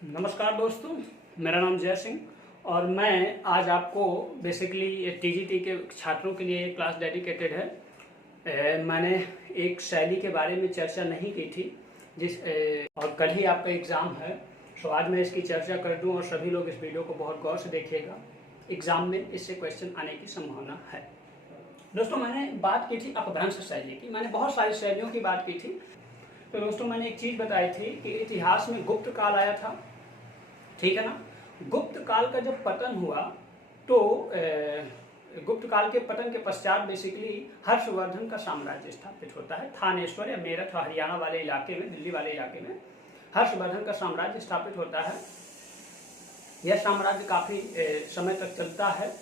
नमस्कार दोस्तों, मेरा नाम जय सिंह और मैं आज आपको बेसिकली टीजीटी के छात्रों के लिए क्लास डेडिकेटेड है। मैंने एक शैली के बारे में चर्चा नहीं की थी और कल ही आपका एग्ज़ाम है, तो आज मैं इसकी चर्चा कर दूं और सभी लोग इस वीडियो को बहुत गौर से देखिएगा। एग्ज़ाम में इससे क्वेश्चन आने की संभावना है। दोस्तों, मैंने बात की थी अपभ्रंश शैली की। मैंने बहुत सारी शैलियों की बात की थी। तो दोस्तों, मैंने एक चीज़ बताई थी कि इतिहास में गुप्त काल आया था, ठीक है ना। गुप्त काल का जब पतन हुआ तो गुप्त काल के पतन के पश्चात बेसिकली हर्षवर्धन का साम्राज्य स्थापित होता है। थानेश्वर या मेरठ हरियाणा वाले इलाके में, दिल्ली वाले इलाके में हर्षवर्धन का साम्राज्य स्थापित होता है। यह साम्राज्य काफी समय तक चलता है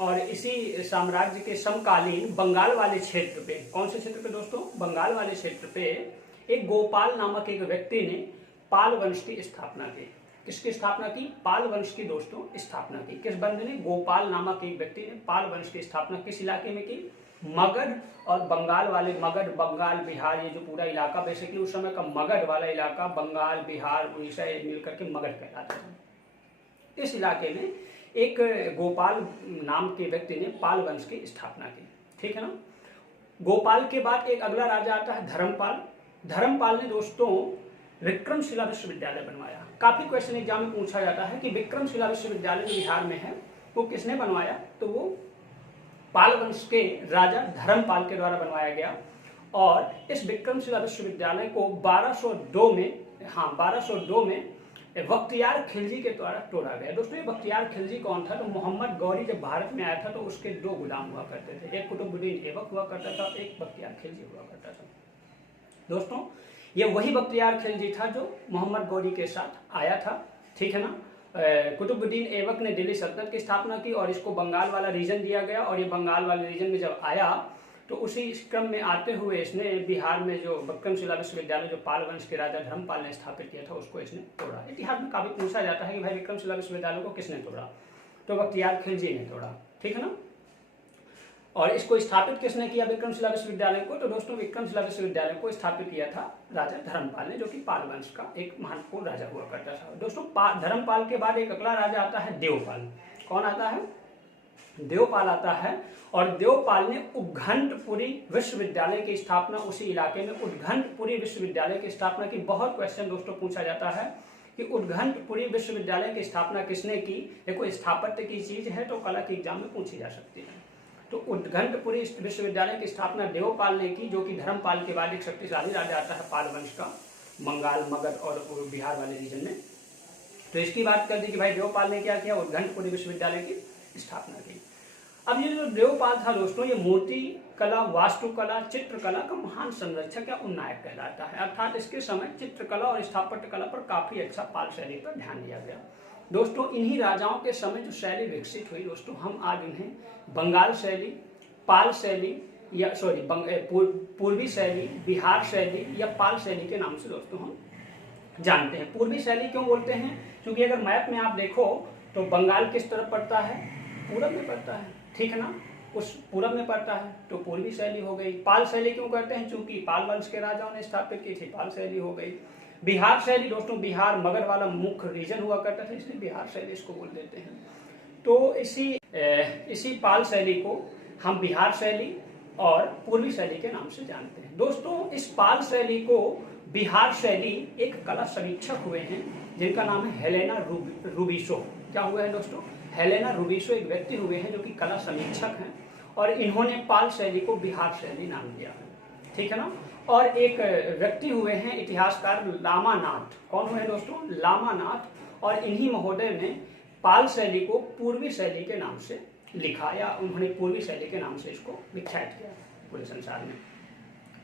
और इसी साम्राज्य के समकालीन बंगाल वाले क्षेत्र पे, कौन से क्षेत्र पे दोस्तों, बंगाल वाले क्षेत्र पे एक गोपाल नामक एक व्यक्ति ने पाल वंश की स्थापना की। किसकी स्थापना की? पाल वंश की दोस्तों स्थापना की। किस बंदे ने? गोपाल नामक एक व्यक्ति ने पाल वंश की स्थापना किस इलाके में की? मगध और बंगाल वाले, मगध, बंगाल, बिहार, ये जो पूरा इलाका बेसिकली उस समय का मगध वाला इलाका, बंगाल, बिहार, उड़ीसा मिलकर के मगध कहलाता था। इस इलाके में एक गोपाल नाम के व्यक्ति ने पाल वंश की स्थापना की, ठीक है ना। गोपाल के बाद एक अगला राजा आता है धर्मपाल। धर्मपाल ने दोस्तों विक्रमशिला विश्वविद्यालय बनवाया। काफी क्वेश्चन एग्जाम में पूछा जाता है कि विक्रमशिला विश्वविद्यालय जो बिहार में है वो किसने बनवाया? तो वो पाल वंश के राजा धर्मपाल के द्वारा बनवाया गया। और इस विक्रमशिला विश्वविद्यालय को 1202 में बख्तियार खिलजी के द्वारा तोड़ा गया। दोस्तों, ये बख्तियार खिलजी कौन था? तो मोहम्मद गौरी जब भारत में आया था तो उसके दो गुलाम हुआ करते थे, एक कुतुबुद्दीन ऐबक हुआ करता था, एक बख्तियार खिलजी हुआ करता था। दोस्तों, ये वही बख्तियार खिलजी था जो मोहम्मद गौरी के साथ आया था, ठीक है ना। कुतुबुद्दीन ऐबक ने दिल्ली सल्तनत की स्थापना की और इसको बंगाल वाला रीजन दिया गया। और ये बंगाल वाले रीजन में जब आया तो उसी क्रम में आते हुए इसने बिहार में जो विक्रमशिला विश्वविद्यालय जो पाल वंश के राजा धर्मपाल ने स्थापित किया था उसको इसने तोड़ा। इतिहास में काफी पूछा जाता है कि भाई विक्रमशिला विश्वविद्यालय को किसने तोड़ा? तो बख्तियार खिलजी ने तोड़ा, ठीक है ना। और इसको स्थापित किसने किया विक्रमशिला विश्वविद्यालय को? तो दोस्तों, विक्रमशिला विश्वविद्यालय को स्थापित किया था राजा धर्मपाल ने, जो कि पाल वंश का एक महत्वपूर्ण राजा हुआ करता था। दोस्तों, धर्मपाल के बाद एक अगला राजा आता है देवपाल। कौन आता है? देवपाल आता है। और देवपाल ने उद्घंटपुरी विश्वविद्यालय की स्थापना, उसी इलाके में उद्घंटपुरी विश्वविद्यालय की स्थापना की। बहुत क्वेश्चन दोस्तों पूछा जाता है कि उद्घंटपुरी विश्वविद्यालय की स्थापना किसने की। देखो, स्थापत्य की चीज है तो कला के एग्जाम में पूछी जा सकती है। तो उद्घंटपुरी विश्वविद्यालय की स्थापना देवपाल ने की, जो कि धर्मपाल के बाद एक शक्तिशाली राजा आता है पाल वंश का, बंगाल, मगध और बिहार वाले रीजन में। तो इसकी बात कर दी कि भाई देवपाल ने क्या किया? उद्घंटपुरी विश्वविद्यालय की स्थापना की। अब ये जो देवपाल था दोस्तों, ये मूर्ति कला, वास्तुकला, चित्रकला का महान संरक्षक या उन्नायक कहलाता है। अर्थात इसके समय चित्रकला और स्थापत्य कला पर काफी अच्छा पाल शैली पर ध्यान दिया गया। दोस्तों, इन्हीं राजाओं के समय जो शैली विकसित हुई दोस्तों, हम आज इन्हें बंगाल शैली, पाल शैली या पूर्वी शैली, बिहार शैली या पाल शैली के नाम से दोस्तों हम जानते हैं। पूर्वी शैली क्यों बोलते हैं? क्योंकि अगर मैप में आप देखो तो बंगाल किस तरफ पड़ता है? पूरब में पड़ता है, ठीक है ना। उस पूरब में पड़ता है तो पूर्वी शैली हो गई। पाल शैली क्यों करते हैं? क्योंकि पाल वंश के राजाओं ने स्थापित की थी, पाल शैली हो गई। बिहार शैली दोस्तों, बिहार मगध वाला मुख्य रीजन हुआ करता था, इसलिए बिहार शैली इसको बोल देते हैं। तो इसी पाल शैली को हम बिहार शैली और पूर्वी शैली के नाम से जानते हैं। दोस्तों, इस पाल शैली को बिहार शैली एक कला समीक्षक हुए हैं जिनका नाम है हेलेना रूबिसो। क्या हुआ है दोस्तों? हेलेना रूबिसो एक व्यक्ति हुए हैं जो कि कला समीक्षक हैं और इन्होंने पाल शैली को बिहार शैली नाम दिया है, ठीक है ना। और एक व्यक्ति हुए हैं इतिहासकार लामानाथ। कौन हुए दोस्तों? लामानाथ। और इन्हीं महोदय ने पाल शैली को पूर्वी शैली के नाम से लिखा या उन्होंने पूर्वी शैली के नाम से इसको विख्यात किया पूरे संसार में।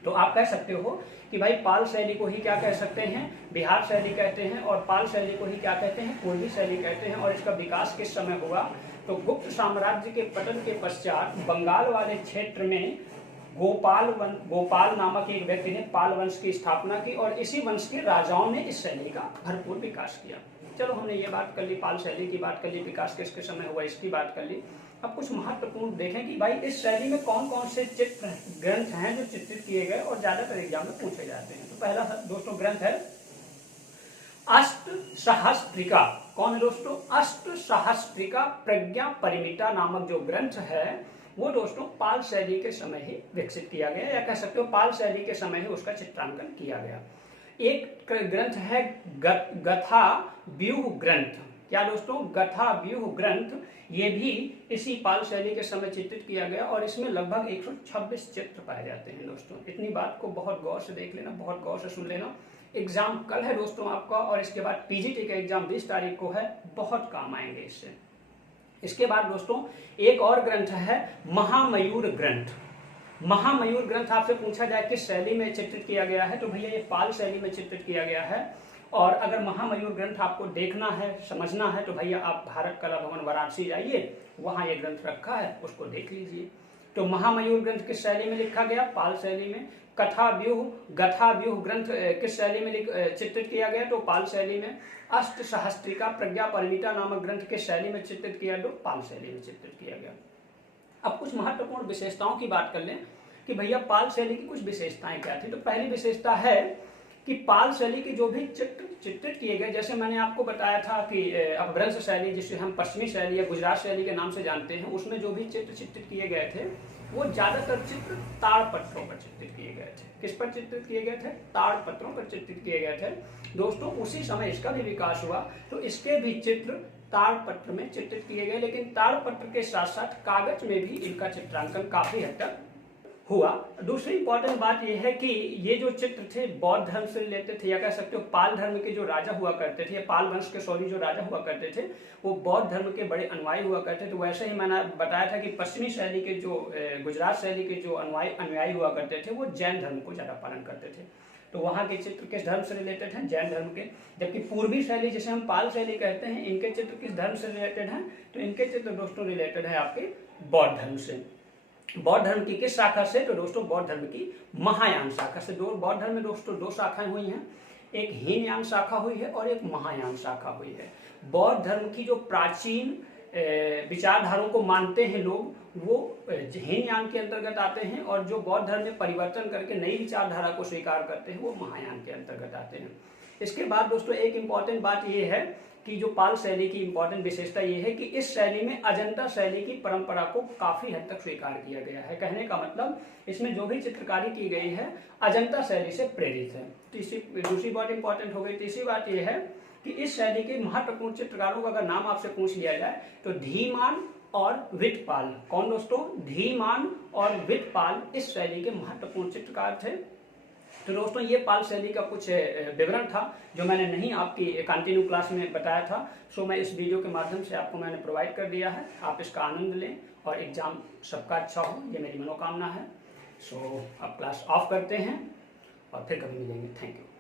तो आप कह सकते हो कि भाई पाल शैली को ही क्या कह सकते हैं? बिहार शैली कहते हैं। और पाल शैली को ही क्या कहते हैं? पूर्वी शैली कहते हैं। और इसका विकास किस समय हुआ? तो गुप्त साम्राज्य के पतन के पश्चात बंगाल वाले क्षेत्र में गोपाल नामक एक व्यक्ति ने पाल वंश की स्थापना की और इसी वंश के राजाओं ने इस शैली का भरपूर विकास किया। चलो, हमने ये बात कर ली, पाल शैली की बात कर ली, विकास किसके समय हुआ इसकी बात कर ली। अब कुछ महत्वपूर्ण देखें कि भाई इस शैली में कौन कौन से चित्र ग्रंथ हैं जो चित्रित किए गए और ज्यादातर एग्जाम में पूछे जाते हैं। तो पहला दोस्तों ग्रंथ है अष्ट सहस्त्रिका, कौन है दोस्तों? अष्ट सहस्त्रिका प्रज्ञा परिमिता नामक जो ग्रंथ है वो दोस्तों पाल शैली के समय ही विकसित किया गया, या कह सकते हो पाल शैली के समय ही उसका चित्रांकन किया गया। एक ग्रंथ है गथा व्यूह ग्रंथ। क्या दोस्तों? गथा व्यूह ग्रंथ, ये भी इसी पाल शैली के समय चित्रित किया गया और इसमें लगभग 126 चित्र पाए जाते हैं दोस्तों। इतनी बात को बहुत गौर से देख लेना, बहुत गौर से सुन लेना। एग्जाम कल है दोस्तों आपका, और इसके बाद पीजीटी का एग्जाम 20 तारीख को है, बहुत काम आएंगे इससे। इसके बाद दोस्तों एक और ग्रंथ है महामयूर ग्रंथ। महामयूर ग्रंथ आपसे पूछा जाए किस शैली में चित्रित किया गया है, तो भैया ये पाल शैली में चित्रित किया गया है। और अगर महामयूर ग्रंथ आपको देखना है, समझना है, तो भैया आप भारत कला भवन वाराणसी जाइए, वहां ये ग्रंथ रखा है, उसको देख लीजिए। तो महामयूर ग्रंथ किस शैली में लिखा गया? पाल शैली में। गथा व्यूह ग्रंथ किस शैली में चित्रित किया गया? तो पाल शैली में। अष्ट सहस्त्रिका प्रज्ञा परिमिता नामक ग्रंथ किस शैली में चित्रित किया? तो पाल शैली में चित्रित किया गया। अब कुछ महत्वपूर्ण विशेषताओं की बात कर लें कि भैया पाल शैली की कुछ विशेषताएं क्या थी। तो पहली विशेषता है कि पाल शैली के जो भी चित्र चित्रित किए गए, जैसे मैंने आपको बताया था कि अपभ्रंश शैली, जिसे हम पश्चिमी शैली या गुजरात शैली के नाम से जानते हैं, उसमें जो भी चित्र चित्रित किए गए थे वो ज्यादातर चित्र ताड़पत्रों पर चित्रित किए गए थे। किस पर चित्रित किए गए थे? ताड़पत्रों पर चित्रित किए गए थे दोस्तों। उसी समय इसका भी विकास हुआ, तो इसके भी चित्र ताड़पत्र में चित्रित किए गए, लेकिन ताड़पत्र के साथ साथ कागज में भी इनका चित्रांकन काफी हद तक हुआ। दूसरी इंपॉर्टेंट बात यह है कि ये जो चित्र थे बौद्ध धर्म से रिलेटेड थे, या कह सकते हो पाल धर्म के जो राजा हुआ करते थे, पाल वंश के जो राजा हुआ करते थे, वो बौद्ध धर्म के बड़े अनुयायी हुआ करते थे। तो वैसे ही मैंने बताया था कि पश्चिमी शैली के जो गुजरात शैली के जो अनुयायी हुआ करते थे, वो जैन धर्म को ज्यादा पालन करते थे। तो वहां के चित्र किस धर्म से रिलेटेड हैं? जैन धर्म के। जबकि पूर्वी शैली, जिसे हम पाल शैली कहते हैं, इनके चित्र किस धर्म से रिलेटेड हैं? तो इनके चित्र दोस्तों रिलेटेड है आपके बौद्ध धर्म से। बौद्ध धर्म की किस शाखा से? तो दोस्तों बौद्ध धर्म की महायान शाखा से। बौद्ध धर्म में दोस्तों दो शाखाएं हुई हैं, एक हीनयान शाखा हुई है और एक महायान शाखा हुई है। बौद्ध धर्म की जो प्राचीन विचारधाराओं को मानते हैं लोग, वो हीनयान के अंतर्गत आते हैं, और जो बौद्ध धर्म में परिवर्तन करके नई विचारधारा को स्वीकार करते हैं, वो महायान के अंतर्गत आते हैं। इसके बाद दोस्तों एक इंपॉर्टेंट बात यह है कि जो पाल शैली की इंपॉर्टेंट विशेषता ये है कि इस शैली में अजंता शैली की परंपरा को काफी हद तक स्वीकार किया गया है। कहने का मतलब इसमें जो भी चित्रकारी की गई है अजंता शैली से प्रेरित है। दूसरी बात इंपॉर्टेंट हो गई। तीसरी बात यह है कि इस शैली के महत्वपूर्ण चित्रकारों का अगर नाम आपसे पूछ लिया जाए तो धीमान और विटपाल। कौन दोस्तों? धीमान और विटपाल इस शैली के महत्वपूर्ण चित्रकार थे। तो दोस्तों ये पाल शैली का कुछ विवरण था जो मैंने नहीं आपकी कंटिन्यू क्लास में बताया था। सो मैं इस वीडियो के माध्यम से आपको मैंने प्रोवाइड कर दिया है। आप इसका आनंद लें और एग्जाम सबका अच्छा हो, ये मेरी मनोकामना है। सो अब क्लास ऑफ करते हैं और फिर कभी मिलेंगे। Thank you.